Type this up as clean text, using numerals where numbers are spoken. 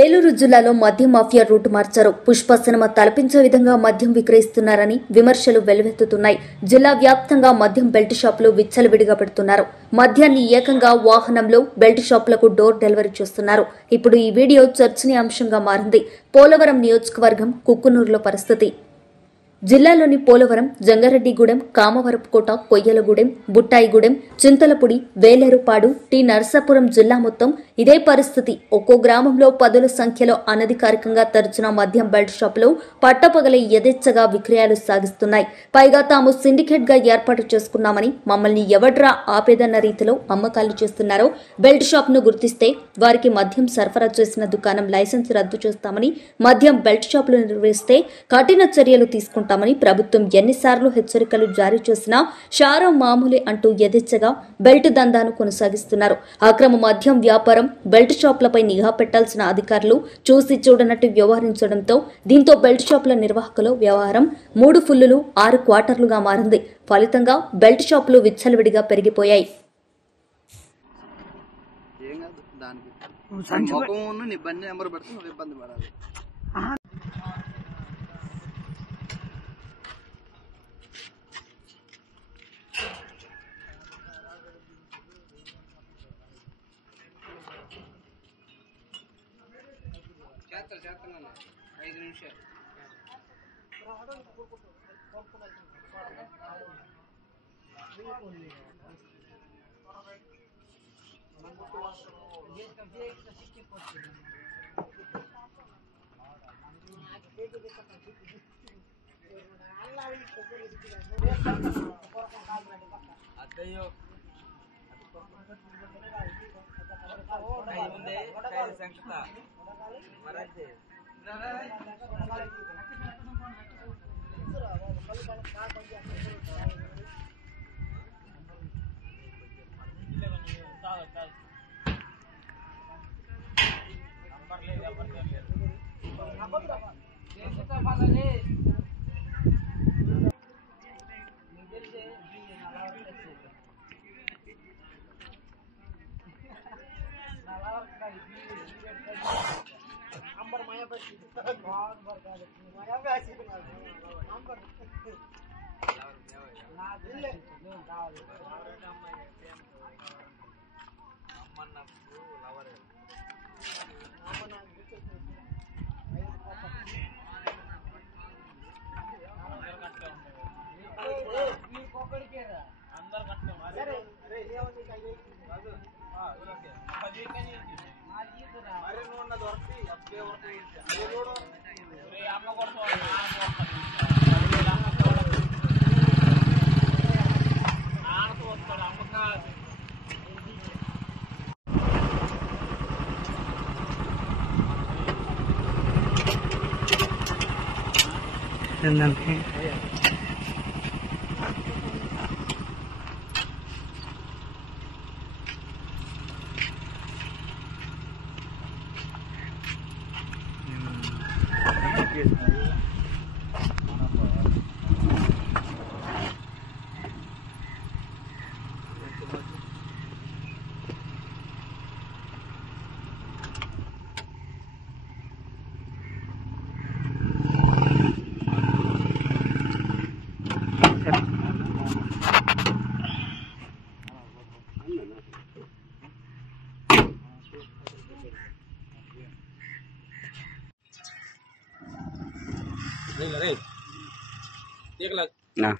ఏలూరు జిల్లాలో మద్యం mafia route మార్చారు. పుష్ప సినిమా తలపించే విధంగా మద్యం విక్రయిస్తున్నారని విమర్శలు వెల్లువెత్తుతున్నాయి. జిల్లా వ్యాప్తంగా మద్యం బెల్ట్ షాపులు విచ్చలవిడిగా పెడుతున్నారు. మద్యాన్ని ఏకంగా వాహనంలో బెల్ట్ షాపులకు డోర్ డెలివరీ చేస్తున్నారు. ఇప్పుడు ఈ వీడియో చర్చనీయాంశంగా మారింది. పోలవరం నియోజకవర్గం కుక్కునూరులో పరిస్థితి. జిల్లాలోని పోలవరం, జంగారెడ్డిగూడెం, కామవరపుకోట, కొయ్యలగూడెం, బుట్టాయిగూడెం, చింతలపూడి, వేలేరుపాడు, టి నరసాపురం జిల్లా మొత్తం ఇదే పరిస్థితి. ఒక్కో గ్రామంలో పదుల సంఖ్యలో అనధికారికంగా తెరిచిన మద్యం బెల్ట్ షాపులు పట్టపగలే యథేచ్ఛగా విక్రయాలు సాగిస్తున్నాయి. పైగా తాము సిండికేట్ గా ఏర్పాటు చేసుకున్నామని, మమ్మల్ని ఎవడ్రా ఆపేదన్న రీతిలో అమ్మకాలు చేస్తున్నారు. బెల్ట్ షాప్ ను గుర్తిస్తే వారికి మద్యం సరఫరా చేసిన దుకాణం లైసెన్స్ రద్దు చేస్తామని, మద్యం బెల్ట్ షాపులు నిర్వహిస్తే కఠిన చర్యలు తీసుకుంటామని ప్రభుత్వం ఎన్నిసార్లు హెచ్చరికలు జారీ చేసినా షారో మామూలే అంటూ యథేచ్ఛగా బెల్ట్ దందాను కొనసాగిస్తున్నారు. అక్రమ మద్యం వ్యాపారం, బెల్ట్ షాపులపై నిఘా పెట్టాల్సిన అధికారులు చూసి చూడనట్టు వ్యవహరించడంతో దీంతో బెల్ట్ షాపుల నిర్వాహకుల వ్యవహారం 3 ఫుల్లులు 6 క్వార్టర్లుగా మారింది. ఫలితంగా బెల్ట్ షాపులు విచ్చలవిడిగా పెరిగిపోయాయి. చేస్తున్నాను 5 నిమిషాలు. అద్దయ్యో సంకత మరదే ఏంటంటే देख लग ना